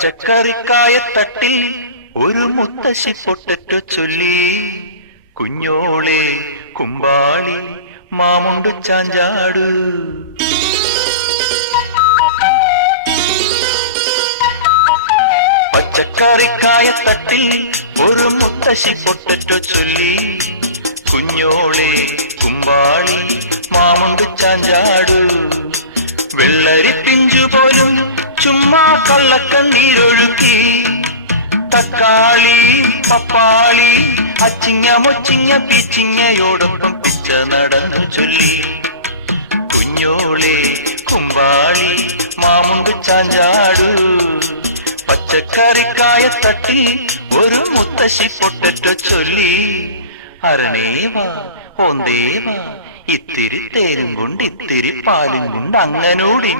പച്ചക്കറിക്കായത്തട്ടിൽ ഒരു മുത്തശ്ശി പൊട്ടറ്റോ ചൊല്ലി. കുഞ്ഞോളെ കുമ്പാളി മാമുണ്ടു ചാഞ്ചാടു. പച്ചക്കറിക്കായത്തട്ടിൽ ഒരു മുത്തശ്ശി പൊട്ടറ്റോ ചൊല്ലി. കുഞ്ഞോളെ കുമ്പാളി മാമുണ്ടു ചാഞ്ചാടു. വെള്ളരി പിഞ്ചു പോലും ചുമ്മാ കള്ളക്കണ്ണീരൊഴുക്കി. തക്കാളി പപ്പാളി അച്ചിങ്ങ മൊച്ചിങ്ങ പീച്ചിങ്ങയോടൊപ്പം പിച്ച നടന്നു ചൊല്ലി. കുഞ്ഞോളെ കുമ്പാളി മാമുണ്ടു ചാഞ്ചാടു. പച്ചക്കറിക്കായത്തട്ടിൽ ഒരു മുത്തശ്ശി പൊട്ടറ്റോ ചൊല്ലി. അരണേവാ ഓന്തേവാ ഇത്തിരി തേനും കൊണ്ട് ഇത്തിരി പാലും കൊണ്ട് അങ്ങനോടി